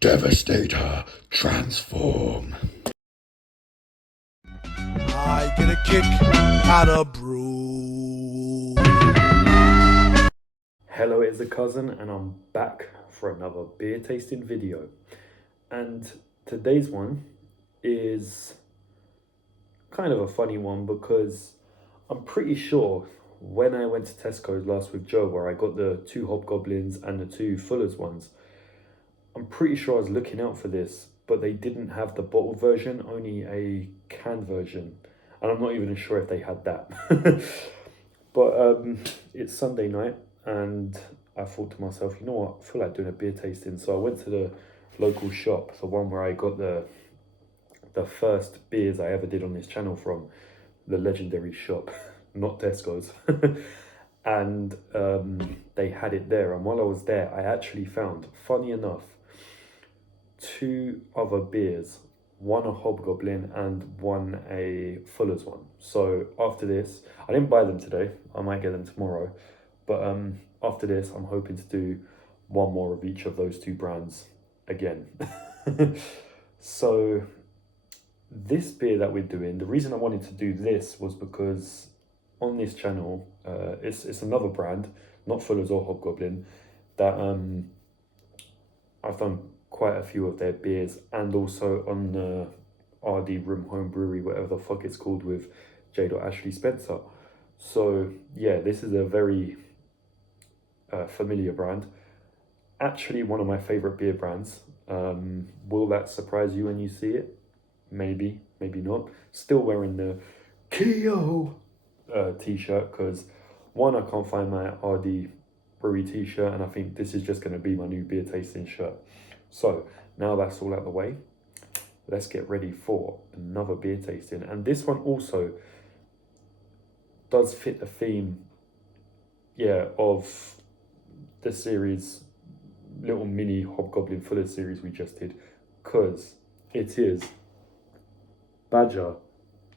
Devastator, transform. I get a kick out of brew. Hello, it's the cousin, and I'm back for another beer tasting video. And today's one is kind of a funny one because I'm pretty sure when I went to Tesco's last with Joe, where I got the 2 Hobgoblins and the 2 Fuller's ones, I'm pretty sure I was looking out for this, but they didn't have the bottled version, only a canned version. And I'm not even sure if they had that. But it's Sunday night, and I thought to myself, you know what, I feel like doing a beer tasting. So I went to the local shop, the one where I got the first beers I ever did on this channel from, the legendary shop, not Tesco's. And they had it there. And while I was there, I actually found, funny enough, 2 other beers, one a Hobgoblin and one a Fuller's one. So after this, I didn't buy them today, I might get them tomorrow, but after this I'm hoping to do one more of each of those 2 brands again. So this beer that we're doing, the reason I wanted to do this was because on this channel, it's another brand, not Fuller's or Hobgoblin, that I've done quite a few of their beers, and also on the RD Room Home Brewery, whatever the fuck it's called, with J. Ashley Spencer. So yeah, this is a very familiar brand. Actually, one of my favorite beer brands. Will that surprise you when you see it? Maybe, maybe not. Still wearing the Keo t-shirt because one, I can't find my RD Brewery t-shirt, and I think this is just going to be my new beer tasting shirt. So now that's all out the way, let's get ready for another beer tasting. And this one also does fit the theme, yeah, of the series, little mini Hobgoblin Fuller series we just did, because it is Badger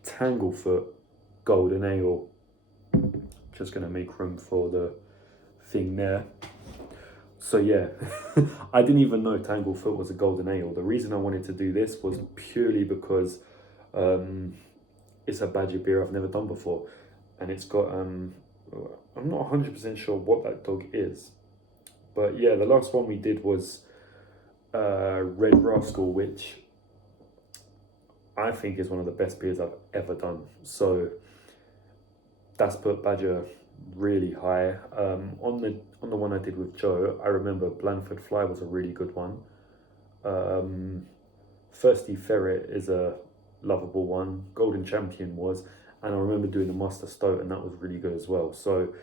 Tanglefoot Golden Ale. Just going to make room for the thing there. So yeah, I didn't even know Tanglefoot was a golden ale. The reason I wanted to do this was purely because it's a Badger beer I've never done before. And it's got, I'm not 100% sure what that dog is. But yeah, the last one we did was Red Rascal, which I think is one of the best beers I've ever done. So that's put Badger really high. On the one I did with Joe, I remember Blandford Fly was a really good one. Thirsty Ferret is a lovable one. Golden Champion was, and I remember doing the Master Stout, and that was really good as well. So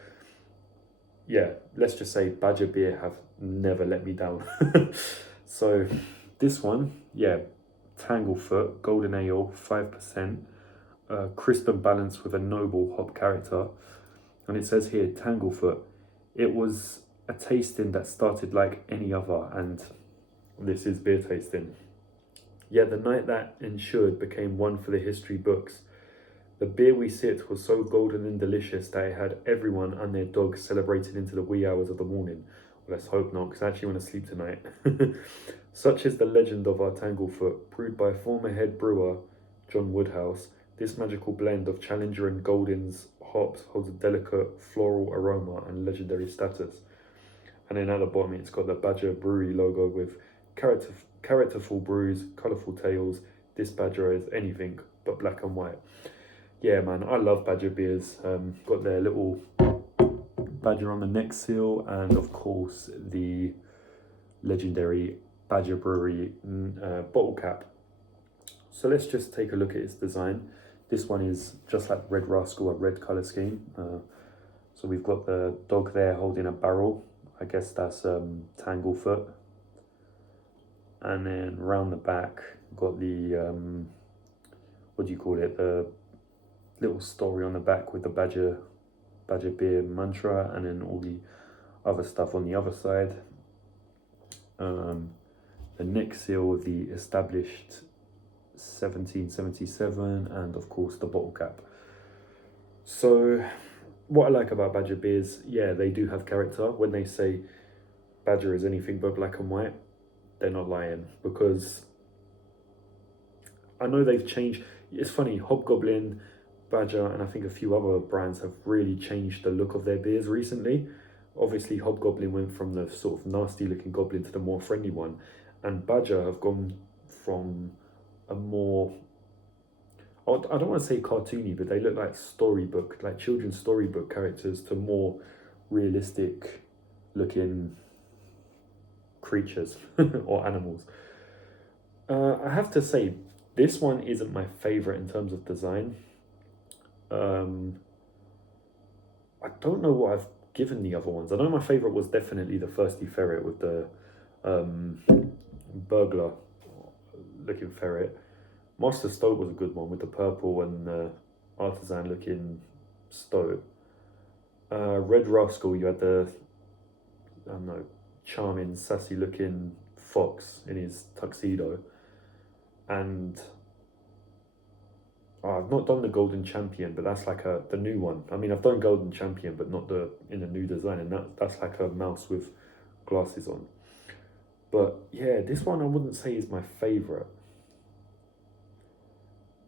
yeah, let's just say Badger beer have never let me down. So this one, yeah, Tanglefoot Golden Ale, 5%, crisp and balanced with a noble hop character. And it says here, Tanglefoot, it was a tasting that started like any other, and this is beer tasting. Yet the night that ensured became one for the history books. The beer we sipped was so golden and delicious that it had everyone and their dogs celebrating into the wee hours of the morning. Well, let's hope not, because I actually want to sleep tonight. Such is the legend of our Tanglefoot, brewed by former head brewer John Woodhouse. This magical blend of Challenger and Golden's hops holds a delicate floral aroma and legendary status. And then at the bottom, it's got the Badger Brewery logo with characterful brews, colourful tales. This Badger is anything but black and white. Yeah, man, I love Badger beers. Got their little Badger on the neck seal, and of course the legendary Badger Brewery bottle cap. So let's just take a look at its design. This one is just like Red Rascal, a red colour scheme. So we've got the dog there holding a barrel. I guess that's Tanglefoot. And then round the back, got the, what do you call it? The little story on the back with the Badger beer mantra, and then all the other stuff on the other side. The neck seal of the established 1777, and of course the bottle cap. So what I like about Badger beers, yeah, they do have character. When they say Badger is anything but black and white, they're not lying, because I know they've changed. It's funny, Hobgoblin, Badger, and I think a few other brands have really changed the look of their beers recently. Obviously, Hobgoblin went from the sort of nasty looking goblin to the more friendly one, and Badger have gone from a more, I don't want to say cartoony, but they look like storybook, like children's storybook characters, to more realistic looking creatures or animals. I have to say, this one isn't my favorite in terms of design. I don't know what I've given the other ones. I know my favorite was definitely the Thirsty Ferret with the burglar looking ferret. Master Stoat was a good one with the purple and the artisan looking stoat. Red Rascal, you had the, I don't know, charming, sassy looking fox in his tuxedo. And I've not done the Golden Champion, but that's like the new one. I mean, I've done Golden Champion, but not in the new design, and that's like a mouse with glasses on. But yeah, this one I wouldn't say is my favorite.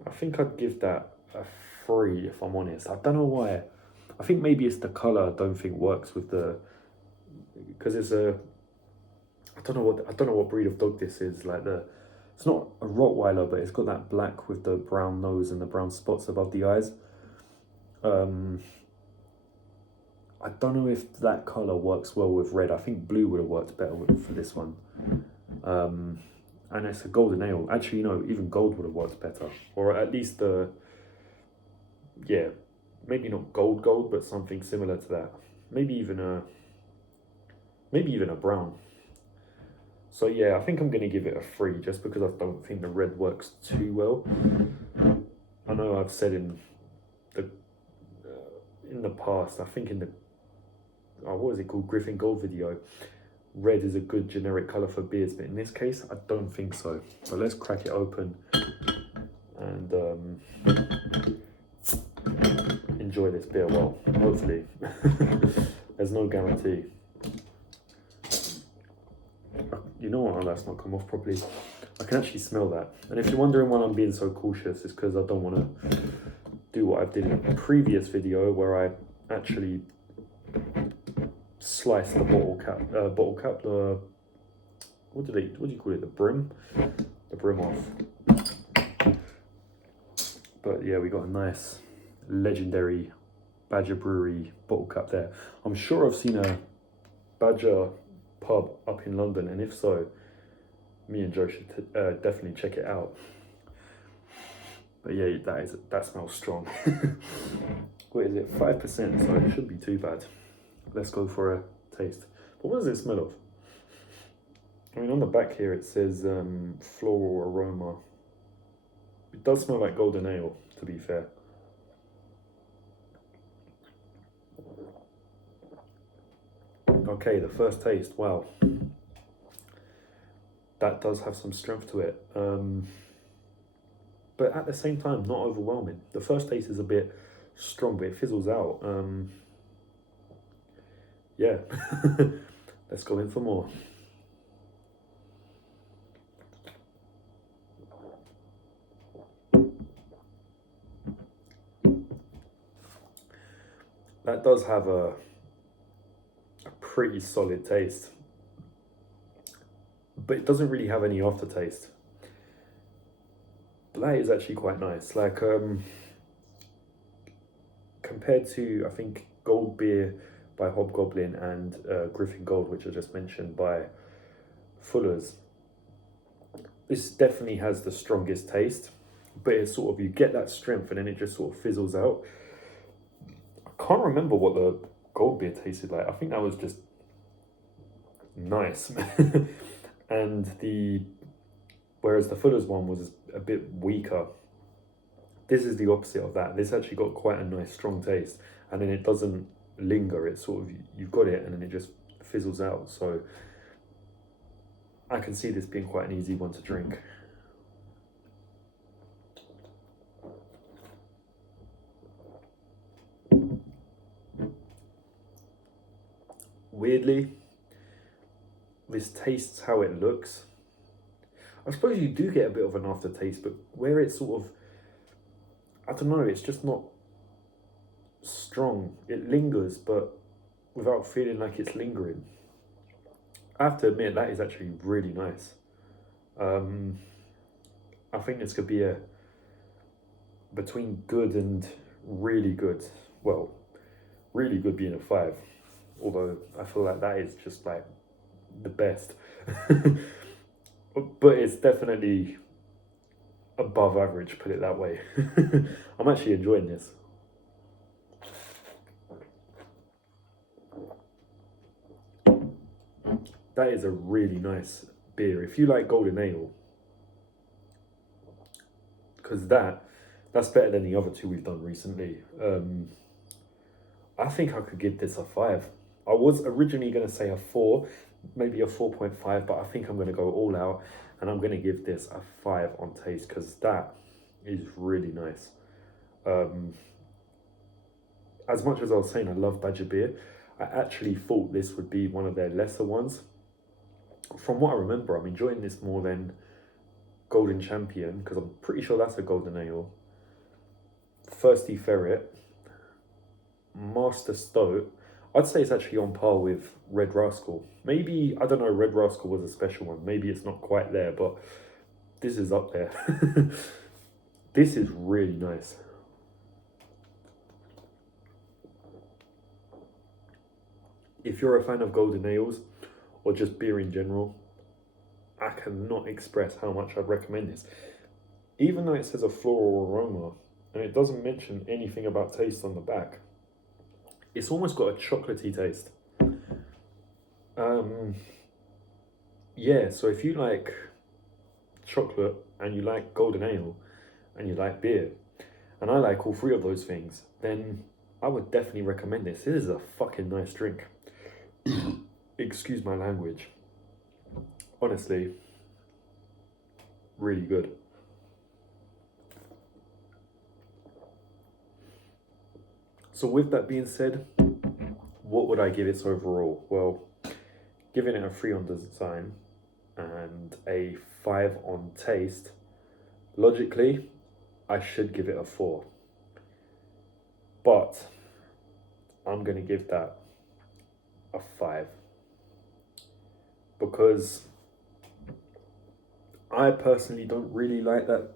I think I'd give that a 3 if I'm honest. I don't know why. I think maybe it's the color I don't think works with because it's I don't know what breed of dog this is. Like it's not a Rottweiler, but it's got that black with the brown nose and the brown spots above the eyes. I don't know if that color works well with red. I think blue would have worked better for this one. And it's a golden ale. Actually, no, even gold would have worked better, or at least maybe not gold, but something similar to that. Maybe even a brown. So yeah, I think I'm going to give it a 3 just because I don't think the red works too well. I know I've said in the past, I think in the what was it called, Griffin Gold video, red is a good generic colour for beers, but in this case, I don't think so. So let's crack it open and enjoy this beer. Well, hopefully. There's no guarantee. You know what? Oh, that's not come off properly. I can actually smell that. And if you're wondering why I'm being so cautious, it's because I don't want to do what I did in a previous video where I actually sliced the bottle cap, what do you call it? The brim off. But yeah, we got a nice legendary Badger Brewery bottle cap there. I'm sure I've seen a Badger pub up in London, and if so, me and Joe should definitely check it out. But yeah, that smells strong. What is it? 5%, so it shouldn't be too bad. Let's go for a taste. But what does it smell of? I mean, on the back here it says floral aroma. It does smell like golden ale, to be fair. Okay, the first taste, wow. That does have some strength to it. But at the same time, not overwhelming. The first taste is a bit strong, but it fizzles out. Yeah, let's go in for more. That does have a pretty solid taste, but it doesn't really have any aftertaste. But that is actually quite nice. Like compared to, I think, Gold Beer by Hobgoblin and Griffin Gold, which I just mentioned, by Fuller's, this definitely has the strongest taste, but it's sort of, you get that strength and then it just sort of fizzles out. I can't remember what the Gold Beer tasted like. I think that was just nice. And whereas the Fuller's one was a bit weaker, this is the opposite of that. This actually got quite a nice strong taste, and then it doesn't linger. It's sort of, you've got it and then it just fizzles out. So I can see this being quite an easy one to drink. Weirdly, this tastes how it looks. I suppose you do get a bit of an aftertaste, but where it's sort of, I don't know, it's just not strong. It lingers, but without feeling like it's lingering. I have to admit, that is actually really nice. I think this could be a between good and really good. Well, really good being a 5, although I feel like that is just like the best. But it's definitely above average, put it that way. I'm actually enjoying this. That is a really nice beer. If you like Golden Ale, because that's better than the other two we've done recently. I think I could give this a 5. I was originally going to say a 4, maybe a 4.5, but I think I'm going to go all out and I'm going to give this a 5 on taste because that is really nice. As much as I was saying I love Badger beer, I actually thought this would be one of their lesser ones. From what I remember, I'm enjoying this more than Golden Champion because I'm pretty sure that's a Golden Ale. Thirsty Ferret, Master Stoat. I'd say it's actually on par with Red Rascal. Maybe, I don't know, Red Rascal was a special one. Maybe it's not quite there, but this is up there. This is really nice. If you're a fan of Golden Ales or just beer in general, I cannot express how much I'd recommend this. Even though it says a floral aroma and it doesn't mention anything about taste on the back, it's almost got a chocolatey taste. Yeah, so if you like chocolate and you like Golden Ale and you like beer, and I like all three of those things, then I would definitely recommend this. This is a fucking nice drink. Excuse my language. Honestly, really good. So with that being said, what would I give it overall? Well, giving it a 3 on design and a 5 on taste, logically, I should give it a 4. But I'm going to give that a 5 because I personally don't really like that.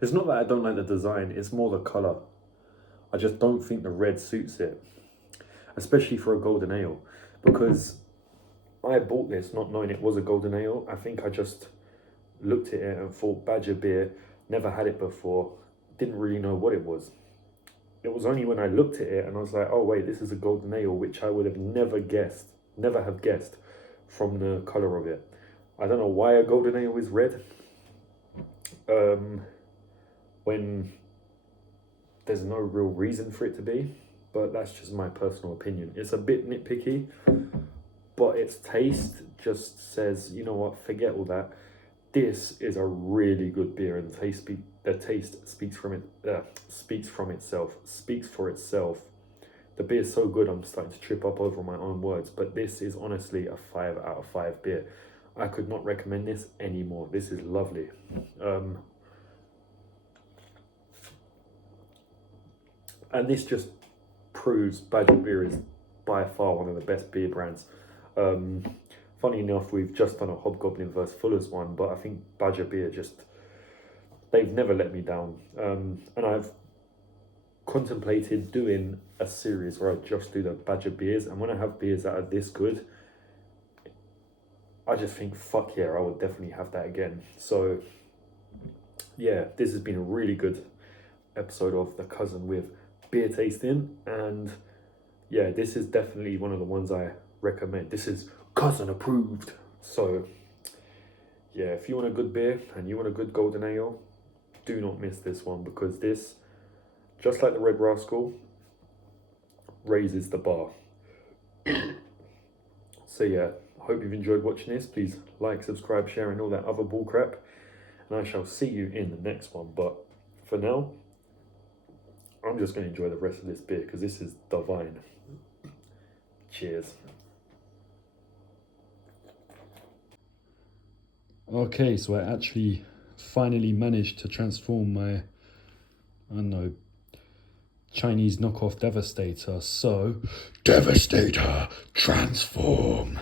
It's not that I don't like the design, it's more the colour. I just don't think the red suits it, especially for a Golden Ale, because I bought this not knowing it was a Golden Ale. I think I just looked at it and thought Badger beer, never had it before, didn't really know what it was. It was only when I looked at it and I was like, oh wait, this is a Golden Ale, which I would have never have guessed from the colour of it. I don't know why a Golden Ale is red. When there's no real reason for it to be, but that's just my personal opinion. It's a bit nitpicky, but its taste just says, you know what, forget all that. This is a really good beer, and the taste speaks for itself. The beer is so good, I'm starting to trip up over my own words, but this is honestly a 5 out of 5 beer. I could not recommend this anymore. This is lovely. And this just proves Badger beer is by far one of the best beer brands. Funny enough, we've just done a Hobgoblin vs Fuller's one, but I think Badger beer they've never let me down. And I've contemplated doing a series where I just do the Badger beers, and when I have beers that are this good, I just think, fuck yeah, I would definitely have that again. So yeah, this has been a really good episode of The Cousin with beer tasting, and yeah, this is definitely one of the ones I recommend. This is cousin approved. So yeah, if you want a good beer and you want a good Golden Ale, do not miss this one, because this, just like the Red Rascal, raises the bar. So yeah, hope you've enjoyed watching this. Please like, subscribe, share, and all that other bull crap, and I shall see you in the next one. But for now, I'm just going to enjoy the rest of this beer because this is divine. Cheers. Okay, so I actually finally managed to transform my, I don't know, Chinese knockoff Devastator. So, Devastator, transform.